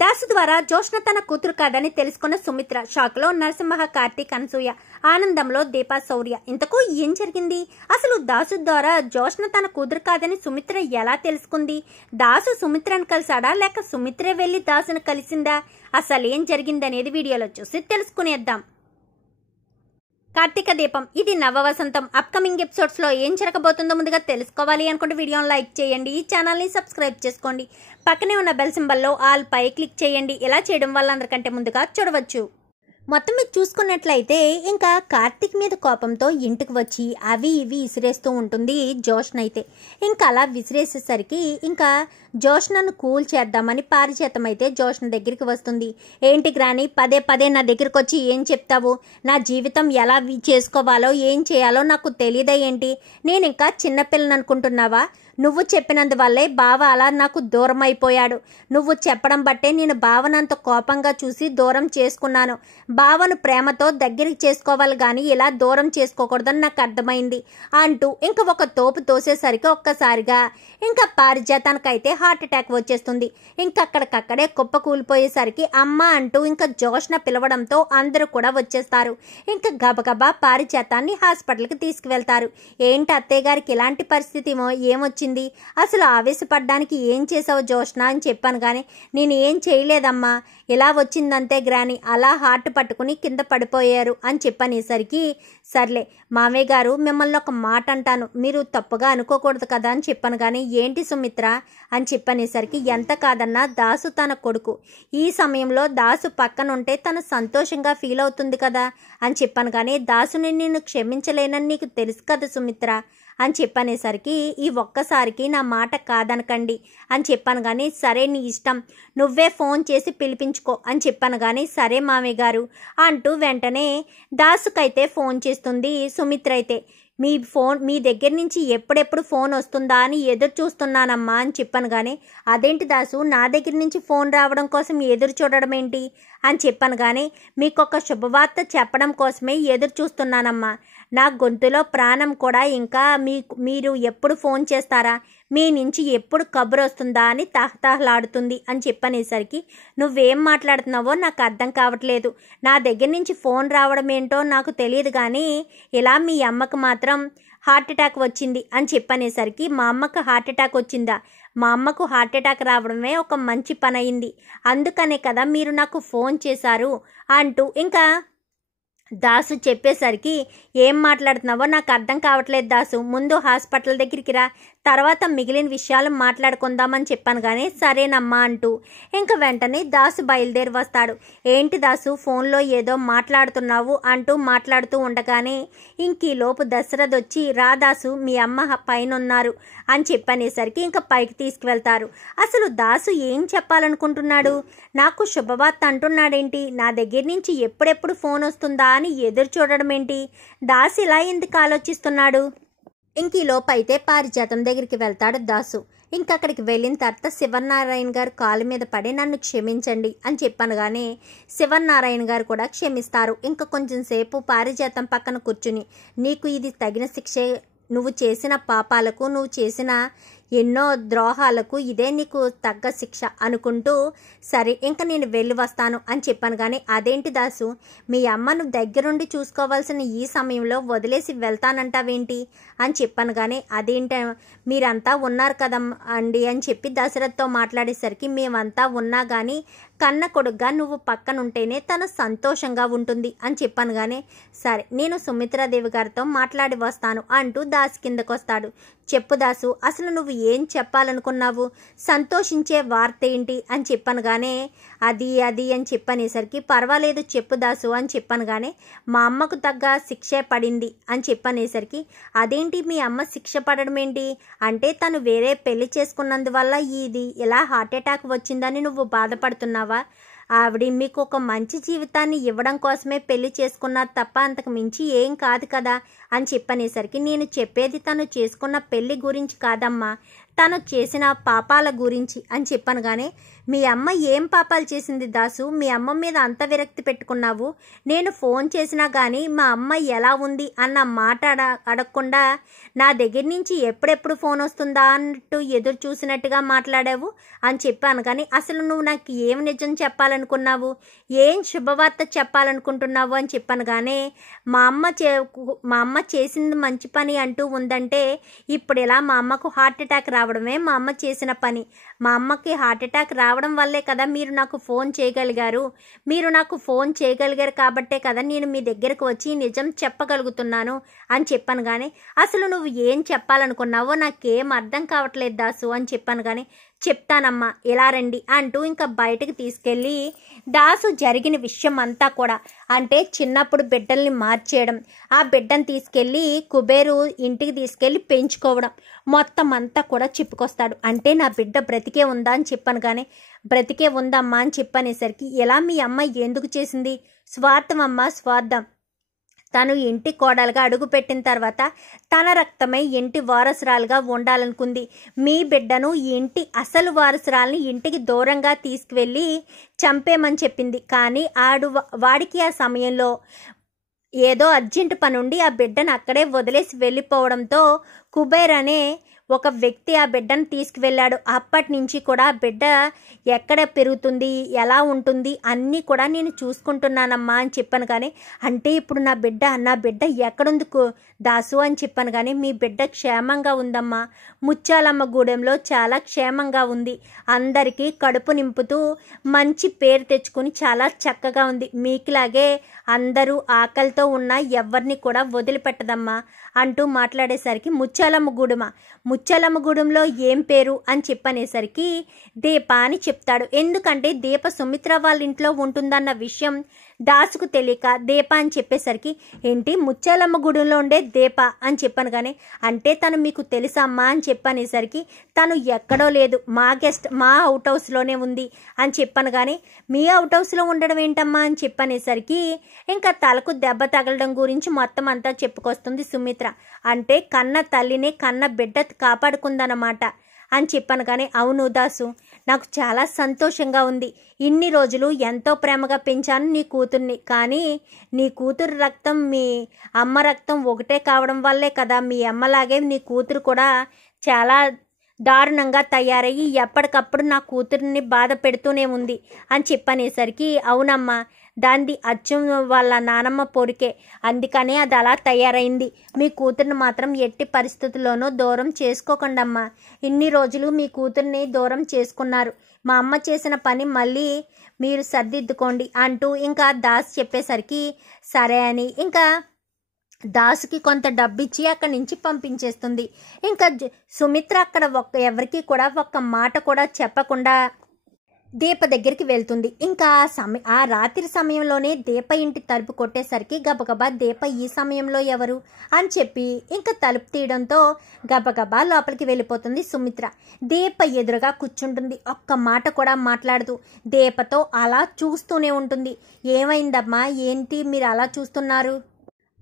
దాసు ద్వారా జోష్న తన కూతురు కాదని తెలుసుకున్న సుమిత్ర షాక్లో నరసింహ, కార్తీక్, అనసూయ ఆనందంలో దీపా, శౌర్య. ఇంతకు ఏం జరిగింది? అసలు దాసు ద్వారా జోష్న తన కూతురు కాదని సుమిత్ర ఎలా తెలుసుకుంది? దాసు సుమిత్రను కలిసాడా లేక సుమిత్రే వెళ్లి దాసును కలిసిందా? అసలు ఏం జరిగిందనేది వీడియోలో చూసి తెలుసుకునేద్దాం. కార్తీక దీపం ఇది నవవసంతం. అప్కమింగ్ ఎపిసోడ్స్ లో ఏం జరగబోతుందో ముందుగా తెలుసుకోవాలి అనుకుంటే వీడియోని లైక్ చేయండి, ఈ ఛానల్ ని సబ్స్క్రైబ్ చేసుకోండి, పక్కనే ఉన్న బెల్ సింబల్లో ఆల్ పై క్లిక్ చేయండి. ఇలా చేయడం వల్ల అందరికంటే ముందుగా చూడవచ్చు. మొత్తం మీద చూసుకున్నట్లయితే ఇంకా కార్తీక్ మీద కోపంతో ఇంటికి వచ్చి అవి ఇవి విసిరేస్తూ ఉంటుంది జోష్న. అయితే ఇంకా అలా విసిరేసేసరికి ఇంకా జోష్నను కూల్ చేద్దామని పారిజాతం అయితే జోష్న దగ్గరికి వస్తుంది. ఏంటి గ్రాని పదే పదే నా దగ్గరికి వచ్చి ఏం చెప్తావు? నా జీవితం ఎలా చేసుకోవాలో ఏం చేయాలో నాకు తెలియదా ఏంటి? నేను ఇంకా చిన్నపిల్లని అనుకుంటున్నావా? నువ్వు చెప్పినందువల్లే బావ అలా నాకు దూరం అయిపోయాడు. నువ్వు చెప్పడం బట్టే నేను బావనంత కోపంగా చూసి దూరం చేసుకున్నాను. బావను ప్రేమతో దగ్గరికి చేసుకోవాలి కానీ ఇలా దూరం చేసుకోకూడదని నాకు అర్థమైంది అంటూ ఇంకా ఒక తోపు తోసేసరికి ఒక్కసారిగా ఇంకా పారిజాతానికైతే హార్ట్ అటాక్ వచ్చేస్తుంది. ఇంకక్కడికక్కడే కుప్ప కూలిపోయేసరికి అమ్మ అంటూ ఇంకా జోష్న పిలవడంతో అందరూ కూడా వచ్చేస్తారు. ఇంకా గబగబా పారిజాతాన్ని హాస్పిటల్కి తీసుకువెళ్తారు. ఏంటి అత్తయ్య గారికి ఇలాంటి పరిస్థితి ఏమొచ్చింది? అసలు ఆవేశపడ్డానికి ఏం చేసావు జోష్న అని చెప్పాను కానీ నేను ఏం చేయలేదమ్మా, ఇలా వచ్చిందంతే గ్రాని, అలా హార్ట్ పట్టుకుని కింద పడిపోయారు అని చెప్పనేసరికి సర్లే మామయ్య గారు మిమ్మల్ని ఒక మాట అంటాను, మీరు తప్పుగా అనుకోకూడదు కదా అని చెప్పాను కానీ ఏంటి సుమిత్ర అని చెప్పనేసరికి ఎంత కాదన్నా దాసు తన కొడుకు, ఈ సమయంలో దాసు పక్కనుంటే తను సంతోషంగా ఫీల్ అవుతుంది కదా అని చెప్పాను కానీ దాసుని నేను క్షమించలేనని నీకు తెలుసు కదా సుమిత్ర అని చెప్పనేసరికి ఈ ఒక్కసారికి నా మాట కాదనకండి అని చెప్పాను కానీ సరే నీ ఇష్టం, నువ్వే ఫోన్ చేసి పిలిపించుకో అని చెప్పాను కానీ సరే మామయ్య గారు అంటూ వెంటనే దాసుకైతే ఫోన్ చేస్తుంది సుమిత్ర. అయితే మీ దగ్గర నుంచి ఎప్పుడెప్పుడు ఫోన్ వస్తుందా అని ఎదురు చూస్తున్నానమ్మా అని చెప్పాను కానీ అదేంటి దాసు నా దగ్గర నుంచి ఫోన్ రావడం కోసం ఎదురు చూడడం ఏంటి అని చెప్పాను కానీ మీకు ఒక శుభవార్త చెప్పడం కోసమే ఎదురు చూస్తున్నానమ్మా. నా గొంతులో ప్రాణం కూడా ఇంకా మీరు ఎప్పుడు ఫోన్ చేస్తారా, మీ నుంచి ఎప్పుడు కబురు వస్తుందా అని తహతహలాడుతుంది అని చెప్పనేసరికి నువ్వేం మాట్లాడుతున్నావో నాకు అర్థం కావట్లేదు. నా దగ్గర నుంచి ఫోన్ రావడం ఏంటో నాకు తెలియదు కానీ ఇలా మీ అమ్మకు మాత్రం హార్ట్ అటాక్ వచ్చింది అని చెప్పనేసరికి మా అమ్మకు హార్ట్ అటాక్ వచ్చిందా? మా అమ్మకు హార్ట్ అటాక్ రావడమే ఒక మంచి పని అయింది, అందుకనే కదా మీరు నాకు ఫోన్ చేశారు అంటూ ఇంకా దాసు చెప్పేసరికి ఏం మాట్లాడుతున్నావో నాకు అర్థం కావట్లేదు దాసు, ముందు హాస్పిటల్ దగ్గరికి రా, తర్వాత మిగిలిన విషయాలు మాట్లాడుకుందామని చెప్పాను కానీ సరేనమ్మా అంటూ ఇంకా వెంటనే దాసు బయలుదేరి వస్తాడు. ఏంటి దాసు ఫోన్లో ఏదో మాట్లాడుతున్నావు అంటూ మాట్లాడుతూ ఉండగానే ఇంకీలోపు దశరథ్ వచ్చి రా దాసు మీ అమ్మ పైన ఉన్నారు అని చెప్పనేసరికి ఇంకా పైకి తీసుకువెళ్తారు. అసలు దాసు ఏం చెప్పాలనుకుంటున్నాడు? నాకు శుభవార్త అంటున్నాడేంటి? నా దగ్గర నుంచి ఎప్పుడెప్పుడు ఫోన్ వస్తుందా అని ఎదురు చూడడం ఏంటి? దాసు ఇలా ఎందుకు ఆలోచిస్తున్నాడు? ఇంకీలోపు అయితే పారిజాతం దగ్గరికి వెళ్తాడు దాసు. ఇంకక్కడికి వెళ్ళిన తర్వాత శివనారాయణ గారు కాలు మీద పడి నన్ను క్షమించండి అని చెప్పాను కానీ శివనారాయణ గారు కూడా క్షమిస్తారు. ఇంకా కొంచెం సేపు పారిజాతం పక్కన కూర్చుని నీకు ఇది తగిన శిక్షే, నువ్వు చేసిన పాపాలకు నువ్వు చేసిన ఎన్నో ద్రోహాలకు ఇదే నీకు తగ్గ శిక్ష అనుకుంటూ సరే ఇంకా నేను వెళ్ళి వస్తాను అని చెప్పాను కానీ అదేంటి దాసు మీ అమ్మను దగ్గరుండి చూసుకోవాల్సిన ఈ సమయంలో వదిలేసి వెళ్తానంటావేంటి అని చెప్పాను కానీ అదేంట మీరంతా ఉన్నారు కదా అండి అని చెప్పి దశరథ్తో మాట్లాడేసరికి మేమంతా ఉన్నా కానీ కన్న కొడుగ్గా నువ్వు పక్కనుంటేనే తను సంతోషంగా ఉంటుంది అని చెప్పాను కానీ సరే నేను సుమిత్రాదేవి గారితో మాట్లాడి వస్తాను అంటూ దాసు కిందకు వస్తాడు. చెప్పు దాసు అసలు నువ్వు ఏం చెప్పాలనుకున్నావు, సంతోషించే వార్త ఏంటి అని చెప్పాను కానీ అది అని చెప్పనేసరికి పర్వాలేదు చెప్పు దాసు అని చెప్పాను కానీ మా అమ్మకు తగ్గ శిక్షే పడింది అని చెప్పనేసరికి అదేంటి మీ అమ్మ శిక్ష పడడం ఏంటి అంటే తను వేరే పెళ్లి చేసుకున్నందువల్ల ఇది ఇలా హార్ట్ అటాక్ వచ్చిందని నువ్వు బాధపడుతున్నావా? ఆవిడ మీకు ఒక మంచి జీవితాన్ని ఇవ్వడం కోసమే పెళ్లి చేసుకున్నారు తప్ప అంతకు మించి ఏం కాదు కదా అని చెప్పనేసరికి నేను చెప్పేది తను చేసుకున్న పెళ్లి గురించి కాదమ్మా, తను చేసిన పాపాల గురించి అని చెప్పనగానే, మీ అమ్మ ఏం పాపాలు చేసింది దాసు? మీ అమ్మ మీద అంత విరక్తి పెట్టుకున్నావు? నేను ఫోన్ చేసినా కానీ మా అమ్మ ఎలా ఉంది అన్న మాట అడగకుండా నా దగ్గర నుంచి ఎప్పుడెప్పుడు ఫోన్ వస్తుందా అన్నట్టు ఎదురు చూసినట్టుగా మాట్లాడావు అని చెప్పాను. కానీ అసలు నువ్వు నాకు ఏం నిజం చెప్పాలనుకున్నావు, ఏం శుభవార్త చెప్పాలనుకుంటున్నావు అని చెప్పాను. కానీ మా అమ్మ చేసింది మంచి పని అంటూ ఉందంటే ఇప్పుడు ఇలా మా అమ్మకు హార్ట్ అటాక్ రావడమే మా అమ్మ చేసిన పని. మా అమ్మకి హార్ట్ అటాక్ రావడం వల్లే కదా మీరు నాకు ఫోన్ చేయగలిగారు. మీరు నాకు ఫోన్ చేయగలిగారు కాబట్టే కదా నేను మీ దగ్గరకు వచ్చి నిజం చెప్పగలుగుతున్నాను అని చెప్పాను. కానీ అసలు నువ్వు ఏం చెప్పాలనుకున్నావో నాకేం అర్థం కావట్లేదు దాసు అని చెప్పాను. కానీ చెప్తానమ్మా, ఇలా రండి అంటూ ఇంకా బయటకు తీసుకెళ్ళి దాసు జరిగిన విషయం అంతా కూడా, అంటే చిన్నప్పుడు బిడ్డల్ని మార్చేయడం, ఆ బిడ్డను తీసుకెళ్ళి కుబేరు ఇంటికి తీసుకెళ్ళి పెంచుకోవడం మొత్తం అంతా కూడా చెప్పుకొస్తాడు. అంటే నా బిడ్డ బ్రతికే ఉందా అని చెప్పాను. కానీ బ్రతికే ఉందమ్మా అని చెప్పనేసరికి, ఎలా మీ అమ్మ ఎందుకు చేసింది? స్వార్థం అమ్మ, స్వార్థం. తను ఇంటి కోడలుగా అడుగుపెట్టిన తర్వాత తన రక్తమై ఇంటి వారసురాలుగా ఉండాలనుకుంది. మీ బిడ్డను ఇంటి అసలు వారసురాలని ఇంటికి దూరంగా తీసుకువెళ్ళి చంపేమని చెప్పింది. కానీ వాడికి ఆ సమయంలో ఏదో అర్జెంటు పనుండి ఆ బిడ్డను అక్కడే వదిలేసి వెళ్ళిపోవడంతో కుబేర్ అనే ఒక వ్యక్తి ఆ బిడ్డను తీసుకువెళ్ళాడు. అప్పటి నుంచి కూడా ఆ బిడ్డ ఎక్కడ పెరుగుతుంది, ఎలా ఉంటుంది అన్నీ కూడా నేను చూసుకుంటున్నానమ్మా అని చెప్పాను. కానీ అంటే ఇప్పుడు నా బిడ్డ ఎక్కడుంది దాసు అని చెప్పాను. కానీ మీ బిడ్డ క్షేమంగా ఉందమ్మా, ముత్యాలమ్మ గూడెంలో చాలా క్షేమంగా ఉంది, అందరికీ కడుపు నింపుతూ మంచి పేరు తెచ్చుకుని చాలా చక్కగా ఉంది. మీకులాగే అందరూ ఆకలితో ఉన్న ఎవరిని కూడా వదిలిపెట్టదమ్మా అంటూ మాట్లాడేసరికి, ముత్యాలమ్మ గూడెంలో ఏం పేరు అని చెప్పనేసరికి దీప అని చెప్తాడు. ఎందుకంటే దీప సుమిత్ర వాళ్ళ ఇంట్లో ఉంటుందన్న విషయం దాసుకు తెలియక దీప అని చెప్పేసరికి, ఏంటి ముత్యాలమ్మ గూడెంలో ఉండే దీప అని చెప్పాను. కానీ అంటే తను మీకు తెలుసమ్మా అని చెప్పనేసరికి, తను ఎక్కడో లేదు, మా అవుట్ హౌస్లోనే ఉంది అని చెప్పాను. కానీ మీ అవుట్ హౌస్లో ఉండడం ఏంటమ్మా అని చెప్పనేసరికి ఇంకా తలకు దెబ్బ తగలడం గురించి మొత్తం అంతా చెప్పుకొస్తుంది సుమిత్ర. అంటే కన్న తల్లిని కన్న బిడ్డ కాపాడుకుందన్నమాట అని చెప్పాను. కానీ అవును దాసు, నాకు చాలా సంతోషంగా ఉంది. ఇన్ని రోజులు ఎంతో ప్రేమగా పెంచాను నీ కూతుర్ని. కానీ నీ కూతురు రక్తం మీ అమ్మ రక్తం ఒకటే కావడం వల్లే కదా మీ అమ్మలాగే నీ కూతురు కూడా చాలా దారుణంగా తయారయ్యి ఎప్పటికప్పుడు నా కూతురిని బాధ పెడుతూనే ఉంది అని చెప్పనేసరికి, అవునమ్మా, దాన్ని అచ్చం వాళ్ళ నానమ్మ పొరికే, అందుకనే అది అలా తయారైంది. మీ కూతుర్ని మాత్రం ఎట్టి పరిస్థితుల్లోనూ దూరం చేసుకోకండమ్మా. ఇన్ని రోజులు మీ కూతుర్ని దూరం చేసుకున్నారు, మా అమ్మ చేసిన పని మళ్ళీ మీరు సర్దిద్దుకోండి అంటూ ఇంకా దాస్ చెప్పేసరికి సరే అని ఇంకా దాసుకి కొంత డబ్బిచ్చి అక్కడి నుంచి పంపించేస్తుంది. ఇంకా సుమిత్ర అక్కడ ఎవరికి కూడా ఒక్క మాట కూడా చెప్పకుండా దీప దగ్గరికి వెళ్తుంది. ఇంకా ఆ రాత్రి సమయంలోనే దీప ఇంటి తలుపు కొట్టేసరికి గబగబా దీప ఈ సమయంలో ఎవరు అని చెప్పి ఇంకా తలుపు తీయడంతో గబగబా లోపలికి వెళ్ళిపోతుంది సుమిత్ర. దీప ఎదురుగా కూర్చుంటుంది, ఒక్క మాట కూడా మాట్లాడుతూ దీపతో అలా చూస్తూనే ఉంటుంది. ఏమైందమ్మా, ఏంటి మీరు అలా చూస్తున్నారు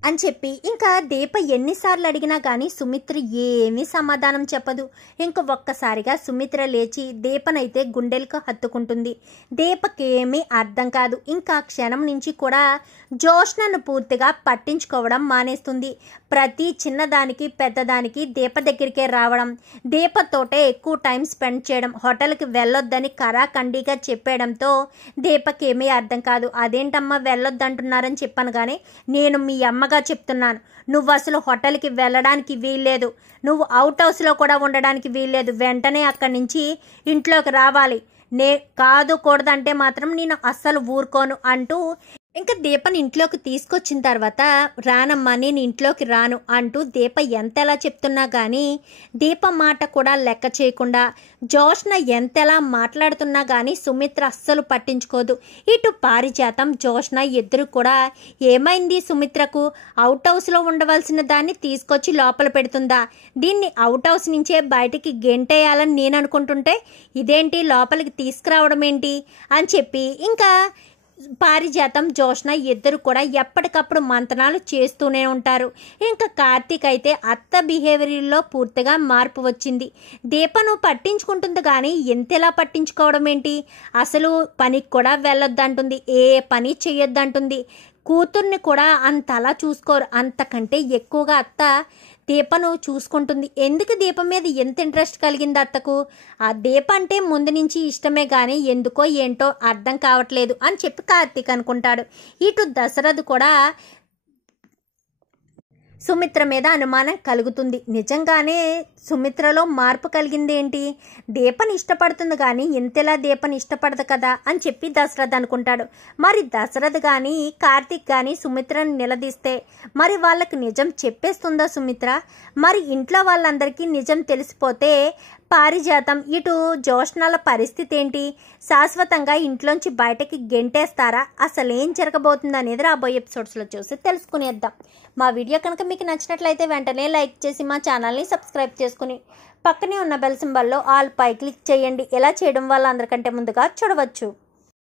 అని చెప్పి ఇంకా దీప ఎన్నిసార్లు అడిగినా కానీ సుమిత్ర ఏమీ సమాధానం చెప్పదు. ఇంక ఒక్కసారిగా సుమిత్ర లేచి దీపనైతే గుండెలకు హత్తుకుంటుంది. దీపకేమీ అర్థం కాదు. ఇంకా క్షణం నుంచి కూడా జోష్నను పూర్తిగా పట్టించుకోవడం మానేస్తుంది. ప్రతి చిన్నదానికి పెద్దదానికి దీప దగ్గరికే రావడం, దీపతోటే ఎక్కువ టైం స్పెండ్ చేయడం, హోటల్కి వెళ్ళొద్దని కరాఖండిగా చెప్పేయడంతో దీపకేమీ అర్థం కాదు. అదేంటమ్మా వెళ్ళొద్దంటున్నారని చెప్పాను. కానీ నేను మీ అమ్మగా చెప్తున్నాను, నువ్వు అసలు హోటల్కి వెళ్ళడానికి వీల్లేదు, నువ్వు అవుట్ హౌస్లో కూడా ఉండడానికి వీల్లేదు, వెంటనే అక్కడి నుంచి ఇంట్లోకి రావాలి, కూడదంటే మాత్రం నేను అస్సలు ఊరుకోను అంటూ ఇంకా దీపని ఇంట్లోకి తీసుకొచ్చిన తర్వాత రానమ్మా నేను ఇంట్లోకి రాను అంటూ దీప ఎంతలా చెప్తున్నా కానీ దీప మాట కూడా లెక్క చేయకుండా జోష్న ఎంతలా మాట్లాడుతున్నా కానీ సుమిత్ర అస్సలు పట్టించుకోదు. ఇటు పారిజాతం జోష్న ఇద్దరు కూడా ఏమైంది సుమిత్రకు, అవుట్ హౌస్లో ఉండవలసిన దాన్ని తీసుకొచ్చి లోపల పెడుతుందా, దీన్ని అవుట్ హౌస్ నుంచే బయటికి గెంటేయాలని నేను అనుకుంటుంటే ఇదేంటి లోపలికి తీసుకురావడం ఏంటి అని చెప్పి ఇంకా పారిజాతం జ్యోష్న ఇద్దరు కూడా ఎప్పటికప్పుడు మంతనాలు చేస్తూనే ఉంటారు. ఇంకా కార్తీక్ అయితే అత్త బిహేవియర్లో పూర్తిగా మార్పు వచ్చింది. దీపను పట్టించుకుంటుంది కానీ ఎంతలా పట్టించుకోవడం ఏంటి, అసలు పనికి కూడా వెళ్ళొద్దంటుంది, ఏ పని చేయొద్దంటుంది. కూతుర్ని కూడా అంతలా చూసుకోరు, అంతకంటే ఎక్కువగా అత్త దీపను చూసుకుంటుంది. ఎందుకు దీపం మీద ఎంత ఇంట్రెస్ట్ కలిగింది అత్తకు? ఆ దీప అంటే ముందు నుంచి ఇష్టమే కానీ ఎందుకో ఏంటో అర్థం కావట్లేదు అని చెప్పి కార్తీక్ అనుకుంటాడు. ఇటు దశరథ్ కూడా సుమిత్ర మీద అనుమానం కలుగుతుంది. నిజంగానే సుమిత్రలో మార్పు కలిగింది ఏంటి? దీపని ఇష్టపడుతుంది కానీ ఇంతలా దీపని ఇష్టపడదు కదా అని చెప్పి దశరథ్ అనుకుంటాడు. మరి దశరథ్ కానీ కార్తీక్ కానీ సుమిత్రని నిలదీస్తే మరి వాళ్ళకి నిజం చెప్పేస్తుందా సుమిత్ర? మరి ఇంట్లో వాళ్ళందరికీ నిజం తెలిసిపోతే పారిజాతం ఇటు జ్యోష్నాల పరిస్థితి ఏంటి? శాశ్వతంగా ఇంట్లోంచి బయటకి గెంటేస్తారా? అసలేం జరగబోతుంది అనేది రాబోయే ఎపిసోడ్స్లో చూసి తెలుసుకునేద్దాం. మా వీడియో కనుక మీకు నచ్చినట్లయితే వెంటనే లైక్ చేసి మా ఛానల్ని సబ్స్క్రైబ్ చేసుకుని పక్కనే ఉన్న బెల్ సింబల్లో ఆల్ పై క్లిక్ చేయండి. ఎలా చేయడం వల్ల అందరికంటే ముందుగా చూడవచ్చు.